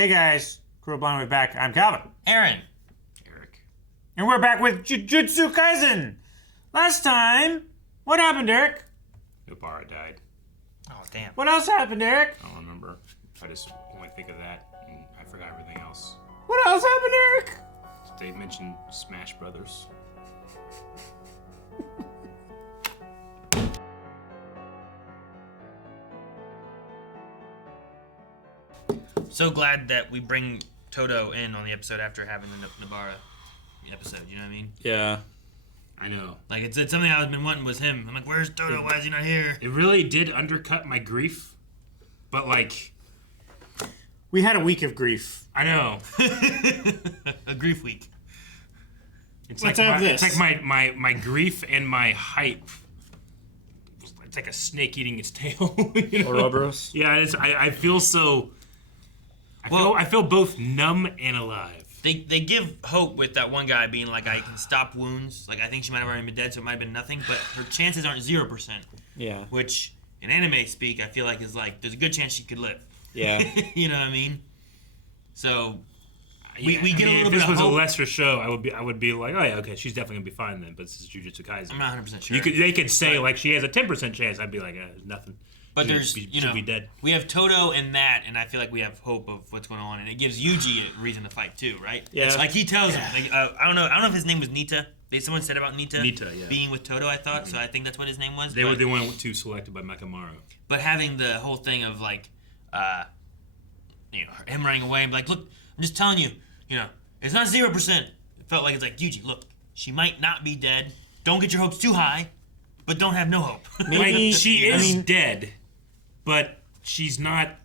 Hey guys, Crew Blind, we're back. I'm Calvin. Aaron. Eric. And we're back with Jujutsu Kaisen. Last time, what happened, Eric? Nobara died. Oh, damn. What else happened, Eric? I don't remember. I just only think of that, and I forgot everything else. What else happened, Eric? They mentioned Smash Brothers. So glad that we bring Todo in on the episode after having the Nobara episode, you know what I mean? Yeah. I know. Like, it's something I've been wanting was him. I'm like, where's Todo? Why is he not here? It really did undercut my grief, but like... We had a week of grief. I know. A grief week. It's Let's like have this. It's like my grief and my hype. It's like a snake eating its tail. You know? Ouroboros? Yeah, I feel so... I feel both numb and alive. They give hope with that one guy being like, I can stop wounds. Like, I think she might have already been dead, so it might have been nothing. But her chances aren't 0%. Yeah. Which, in anime speak, I feel like is like, there's a good chance she could live. Yeah. You know what I mean? So... We get a little if bit this of was hope. a lesser show, I would be like, oh yeah, okay, she's definitely gonna be fine then. But this is Jujutsu Kaisen. I'm not 100% sure. They could say like she has a 10% chance. I'd be like, nothing. But She there's, should be dead. we have Todo and that, and I feel like we have hope of what's going on, and it gives Yuji a reason to fight too, right? Yeah. It's like he tells him, like, I don't know if his name was Nitta. Someone said about Nitta, yeah. being with Todo, I thought, so I think that's what his name was. They went to selected by Mechamaru. But having the whole thing of like, him running away and be like, look, I'm just telling you, it's not 0%. It felt like it's like, Yuji, look, she might not be dead. Don't get your hopes too high, but don't have no hope. Like she is dead, but she's not.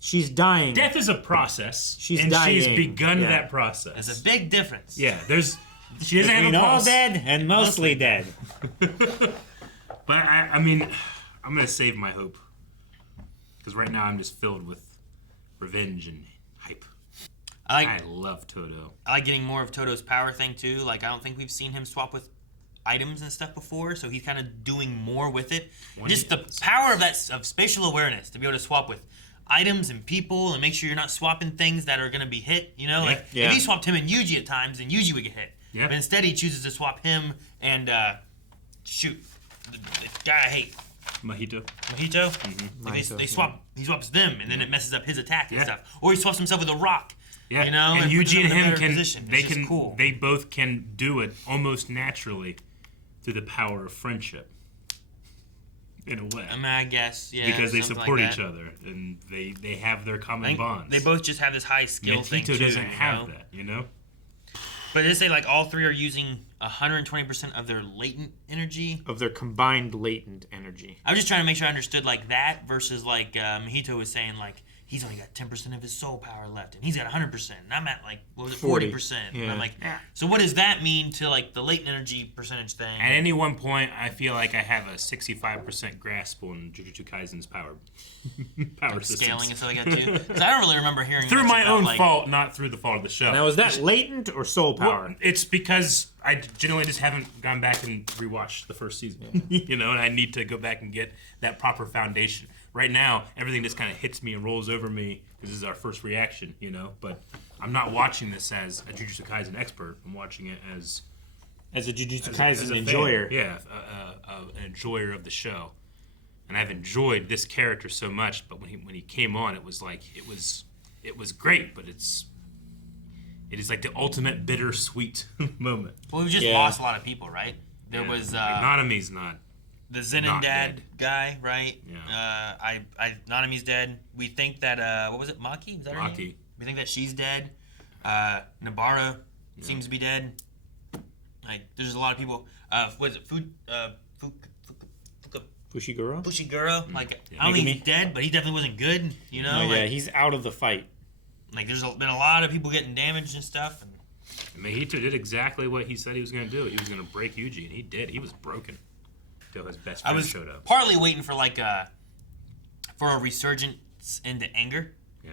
She's dying. Death is a process. She's and dying. she's begun Yeah. that process. There's a big difference. Yeah, she doesn't have Between a all pulse. dead and mostly dead. But I mean, I'm gonna save my hope because right now I'm just filled with revenge and hype. I love Todo. I like getting more of Todo's power thing too. Like, I don't think we've seen him swap with items and stuff before, so he's kind of doing more with it. Just the power of spatial awareness to be able to swap with items and people and make sure you're not swapping things that are going to be hit. Like Yeah. if he swapped him and Yuji at times, then Yuji would get hit. Yeah. But instead, he chooses to swap him and shoot the guy I hate. Mahito. Mahito. Mahito, They swap. He swaps them, and then it messes up his attack and Yeah. stuff. Or he swaps himself with a rock. Yeah, And and puts Yuji him in and a him better can position. they It's just can cool. they both can do it almost naturally through the power of friendship. In a way, I mean, I guess, yeah. because they something support like each that. other and they have their I common think bonds. they both just have this high skill thing too. Mahito doesn't you have know? that, you know. But they say like all three are using 120% of their latent energy. Of their combined latent energy. I was just trying to make sure I understood like that versus like Mahito was saying like he's only got 10% of his soul power left and he's got 100%. And I'm at like, what was it, 40. 40%. Yeah. And I'm like, Yeah. so what does that mean to like the latent energy percentage thing? At any one point, I feel like I have a 65% grasp on Jujutsu Kaisen's power like systems. scaling and stuff like that too. Because I don't really remember hearing Through much my about, own like, fault, not through the fault of the show. Now, is that latent or soul power? Well, it's because I generally just haven't gone back and rewatched the first season, and I need to go back and get that proper foundation. Right now, everything just kind of hits me and rolls over me because this is our first reaction, But I'm not watching this as a Jujutsu Kaisen expert. I'm watching it as a Jujutsu as Kaisen a fan. enjoyer. Yeah, an enjoyer of the show. And I've enjoyed this character so much, but when he came on, it was like it was great, but it is like the ultimate bittersweet moment. Well, we just Yeah. lost a lot of people, right? There Yeah. was Nanami's not. the Zenin not dad dead. guy, right? Yeah. Nanami's dead. We think that what was it, Maki? Is that her name? Maki. We think that she's dead. Nobara seems to be dead. Like, there's a lot of people. What is it? Fushiguro? Fushiguro. Like, Yeah. I don't think Megumi? he's dead, but he definitely wasn't good. Oh, yeah, he's out of the fight. Like there's been a lot of people getting damaged and stuff. And Mahito did exactly what he said he was going to do. He was going to break Yuji, and he did. He was broken until his best I friend was showed up. partly waiting for like for a resurgence into anger.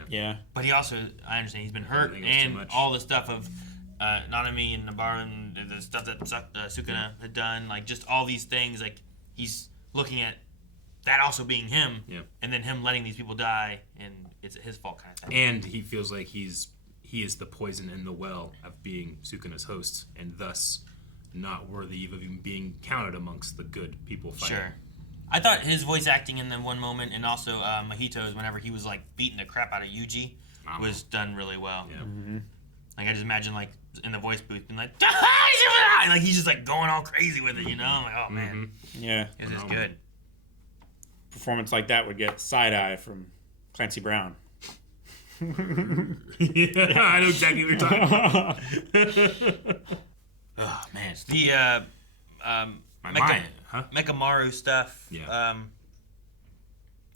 Yeah. But he also, I understand, he's been hurt, think it was too and much. all the stuff of Nanami and Nobara and the stuff that Sukuna had done, like just all these things, like he's looking at that also being him, Yeah. and then him letting these people die, and it's his fault kind of thing. And he feels like he is the poison in the well of being Sukuna's host, and thus not worthy of even being counted amongst the good people fighting. Sure. I thought his voice acting in the one moment, and also Mahito's whenever he was like beating the crap out of Yuji, was done really well. Yeah. Mm-hmm. Like I just imagine like in the voice booth being like he's just like going all crazy with it, you know? I'm like, oh man, Yeah. this is good. Performance like that would get side eye from Clancy Brown. Yeah, I know exactly what you're talking about. Oh man, the My mind, huh? Mechamaru stuff. Yeah.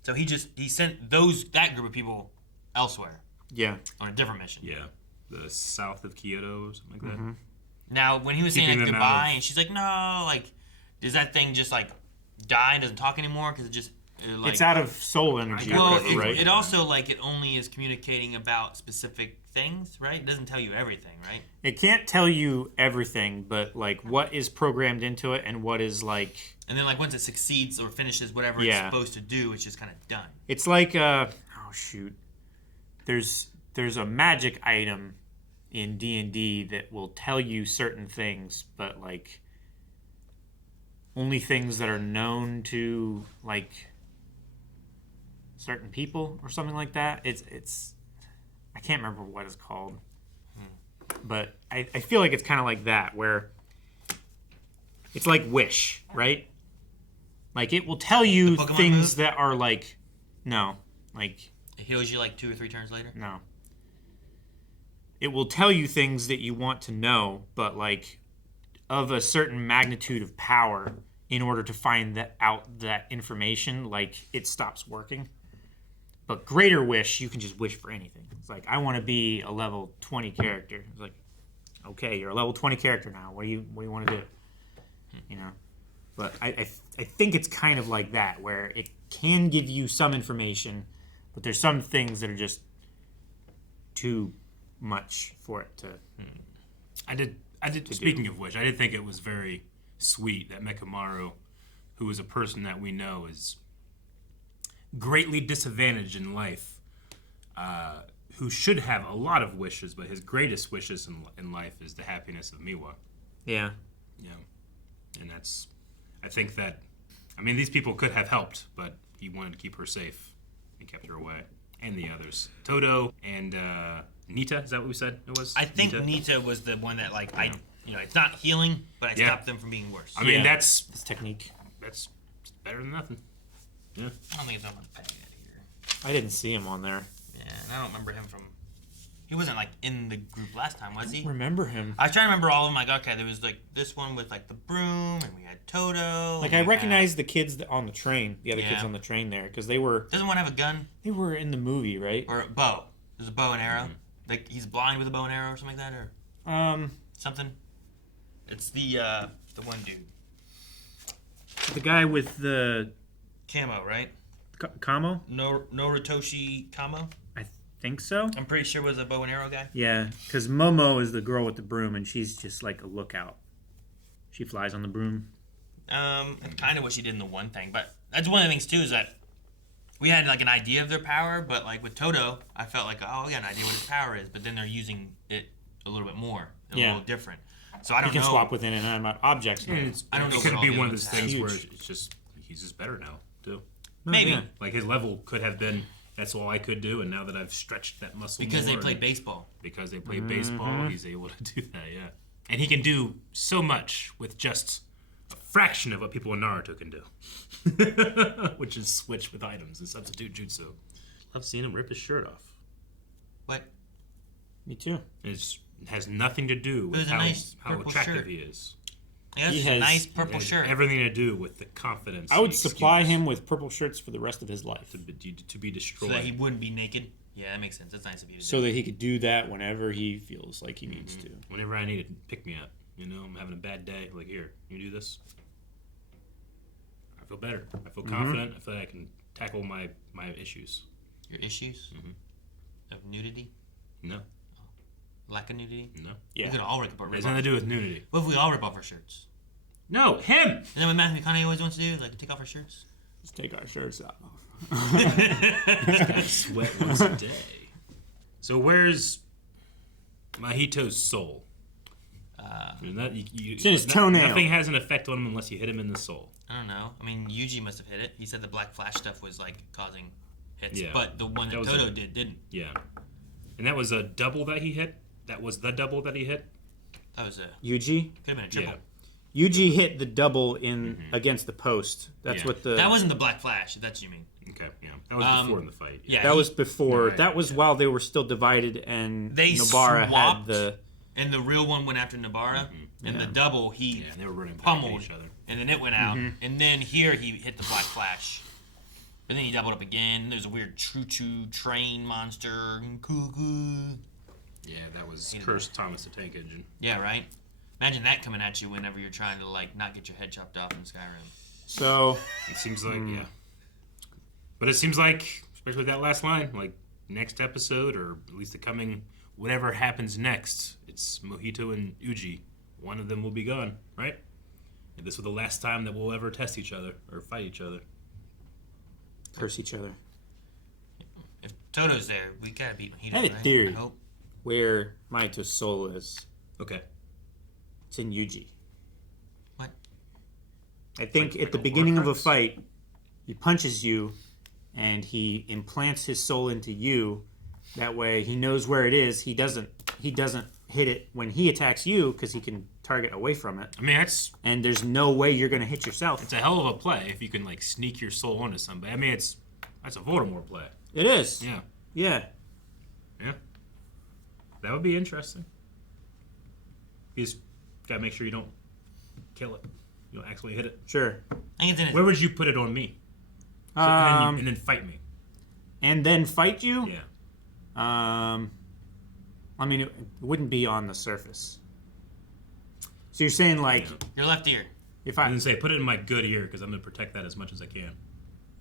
So he sent that group of people elsewhere Yeah. on a different mission. Yeah, the south of Kyoto or something like that. Now, when he was saying Keeping like, them goodbye, out of- and she's like, no, like, does that thing just like die and doesn't talk anymore? Because it just like, It's out of soul energy, or well, whatever, right? it also like it only is communicating about specific things, right? It doesn't tell you everything, right? It can't tell you everything, but like what is programmed into it and what is like. And then like once it succeeds or finishes whatever it's Yeah. supposed to do, it's just kind of done. It's like oh shoot, there's a magic item in D&D that will tell you certain things, but like only things that are known to like certain people or something like that. It's I can't remember what it's called, but I feel like it's kind of like that, where it's like Wish, right? Like it will tell you The Pokemon things move? that are like It heals you like 2 or 3 turns later. no. It will tell you things that you want to know, but like of a certain magnitude of power. In order to find that information, like it stops working. But Greater Wish, you can just wish for anything. It's like, I want to be a level 20 character. It's like, okay, you're a level 20 character now. What do you want to do? You know. But I think it's kind of like that, where it can give you some information, but there's some things that are just too much for it to. I did. Speaking of which, I did think it was very sweet that Mechamaru, who is a person that we know is greatly disadvantaged in life, who should have a lot of wishes, but his greatest wishes in life is the happiness of Miwa. Yeah. Yeah, and that's. I think that. I mean, these people could have helped, but he wanted to keep her safe and kept her away, and the others, Todo and Nitta. Is that what we said it was? I think Nitta was the one that like it's not healing, but I stopped them from being worse. I mean, It's technique. that's better than nothing. Yeah. I don't think it's on my pad here. I didn't see him on there. Yeah, and I don't remember him from. He wasn't like in the group last time, was he? Remember him? I was trying to remember all of them. Like, okay, there was like this one with like the broom, and we had Todo. Like and I we recognized the kids on the train, the other kids Yeah. on the train there, because they were Doesn't one have a gun in the movie, right? or a bow? There's a bow and arrow. Like he's blind with a bow and arrow or something like that, or something. It's the one dude. The guy with the Camo, right? Kamo? No Ritoshi Kamo. I think so. I'm pretty sure was a bow and arrow guy. Yeah, because Momo is the girl with the broom, and she's just like a lookout. She flies on the broom. That's kind of what she did in the one thing, but that's one of the things too is that we had like an idea of their power, but like with Todo, I felt like I got an idea what his power is, but then they're using it a little bit more, a little different. So I You don't can know. swap with inanimate objects. now. I don't know It could what be all the one of others those have. things where Huge. it's just he's just better now too. Maybe yeah. Like his level could have been that's all I could do, and now that I've stretched that muscle because they more play and- baseball. because they play baseball, he's able to do that. Yeah, and he can do so much with just a fraction of what people in Naruto can do, which is switch with items and substitute jutsu. Love seeing him rip his shirt off. What? Me too. It has nothing to do It was with a how, nice how purple attractive shirt. he is. Yeah, He it's a has- nice It purple has shirt. everything to do with the confidence. I would he supply exudes him with purple shirts for the rest of his life, to be So destroyed. that he wouldn't be naked. Yeah, that makes sense. That's nice of you. To so that he could do that whenever he feels like he needs to. Whenever I need it, pick me up. You know, I'm having a bad day. Like, here, you do this. I feel better. I feel confident. I feel like I can tackle my issues. Your issues of nudity, No, lack of nudity. no. Yeah. We could all rip It off. has nothing to do with nudity. What if we all rip off our shirts? No, him. Isn't that what Matthew McConaughey always wants to do? Like take off our shirts. Let's take our shirts off. Sweat once a day. So where's Mahito's soul? It's in his toenail. Nothing has an effect on him unless you hit him in the soul. I don't know. I mean, Yuji must have hit it. He said the Black Flash stuff was like causing hits, Yeah. but the one that Todo did didn't. Yeah. And that was a double that he hit? That was the double that he hit? That was a Yuji? could have been a triple. Yeah. Yuji hit the double in against the post. That's Yeah. what the... That wasn't the Black Flash, if that's what you mean. Okay, yeah. That was before in the fight. Yeah. That was before. Right, that was while they were still divided and They Nobara swapped, had the... and the real one went after Nobara, and the double he Yeah, they were running back at pummeled, each other. and then it went out, and then here he hit the Black Flash, and then he doubled up again. There's a weird choo-choo train monster, cuckoo. Yeah, that was Cursed Thomas the Tank Engine. Yeah, right. Imagine that coming at you whenever you're trying to like not get your head chopped off in Skyrim. So... It seems like, yeah. But it seems like, especially with that last line, like next episode, or at least the coming, whatever happens next, it's Mahito and Yuji. One of them will be gone, right? And this was the last time that we'll ever test each other or fight each other. Curse each other. If Todo's there, we gotta beat Mahito. I have a right? theory. I hope. Where Mahito's soul is. Okay. It's in Yuji. What? I think Like at the a beginning of a Horcrux? fight, he punches you, and he implants his soul into you. That way, he knows where it is. He doesn't hit it when he attacks you because he can target away from it. I mean, that's And there's no way you're gonna hit yourself. a hell of a play if you can like sneak your soul onto somebody. I mean, that's a Voldemort play. It is. Yeah. Yeah. Yeah. That would be interesting. You just gotta make sure you don't kill it. You don't actually hit it. Sure. I think it's in his Where would you put it on me? So, and then fight me. And then fight you. Yeah. I mean, it wouldn't be on the surface. So you're saying like, Yeah. your left ear. if I I didn't say put it in my good ear because I'm gonna protect that as much as I can.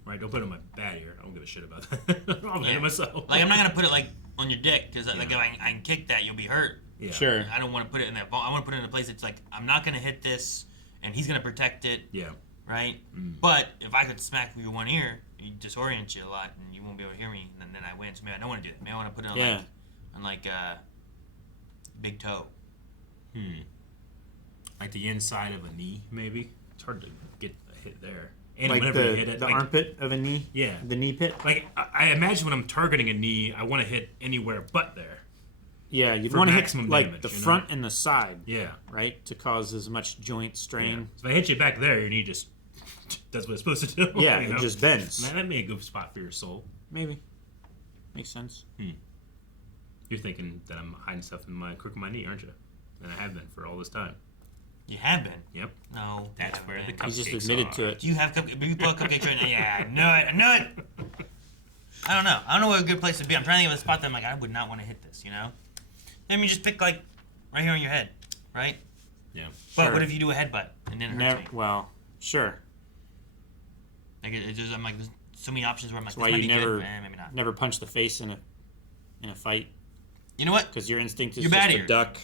Right? Don't put it in my bad ear. I don't give a shit about that. I'll hit it myself. Like I'm not gonna put it like on your dick because like if I can kick that, you'll be hurt. Yeah. sure. I don't want to put it in that. I want to put it in a place that's like I'm not gonna hit this, and he's gonna protect it, Yeah. right? But if I could smack with your one ear, you disorient you a lot, and you won't be able to hear me, and then I win. So maybe I don't want to do that. Maybe I want to put it on Yeah. like big toe. Like the inside of a knee, maybe. It's hard to get a hit there. And Like whenever you the, hit it, the like, armpit of a knee. Yeah. The knee pit. Like I imagine when I'm targeting a knee, I want to hit anywhere but there. Yeah, you'd For want to hit maximum like damage, the you know? front and the side, Yeah. right, to cause as much joint strain. So if I hit you back there, your knee just does what it's supposed to do. Yeah, you it know? just bends. Man, that'd be a good spot for your soul. Maybe. Makes sense. You're thinking that I'm hiding stuff in my crook of my knee, aren't you? And I have been for all this time. You have been. Yep. No. That's you where haven't the been. He just Cupcakes admitted are. to it. Do you have cupcakes? You pull cupcakes right now? Yeah, I knew it. I don't know. I don't know what a good place to be. I'm trying to think of a spot that I'm like, I would not want to hit this, you know? I mean, just pick like right here on your head, right? Yeah. But Sure. what if you do a headbutt and then it hurts me? Well, sure. Like it just, I'm like, there's so many options where I'm like, That's this why might you be never good. Maybe not. never punch the face in a fight You know what? because your instinct is Your just bad to ear. duck.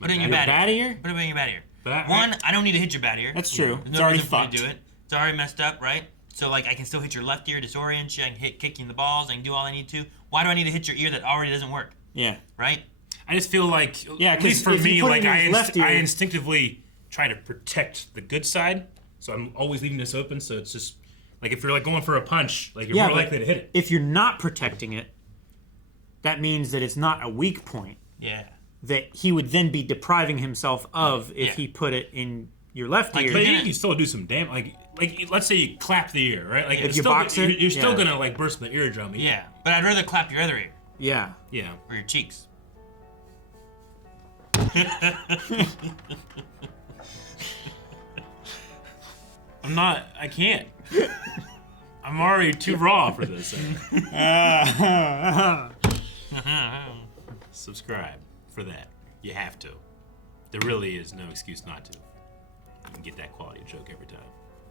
Put it in your Your bad bad ear. ear? Put it in your bad ear. But One, I don't need to hit your bad ear. That's true. There's It's no already reason for you to fucked. do it. It's already messed up, right? So like, I can still hit your left ear, disorient you. I can kick you in the balls. I can do all I need to. Why do I need to hit your ear that already doesn't work? Yeah. Right? I just feel like, Yeah, at 'cause least for if you me, put it like in his left ear- I instinctively try to protect the good side. So I'm always leaving this open. So it's just like if you're like going for a punch, like you're Yeah, more but likely to hit it. if you're not protecting it, that means that it's not a weak point Yeah. that he would then be depriving himself of if Yeah. he put it in your left Like, ear. But you're you gonna- can still do some damage. Like let's say you clap the ear, right? Like If it's you still, box it, you're still yeah. gonna like burst the eardrum. Yeah. But I'd rather clap your other ear Yeah. Yeah. or your cheeks. I can't. I'm already too raw for this. Subscribe for that. You have to. There really is no excuse not to. You can get that quality joke every time.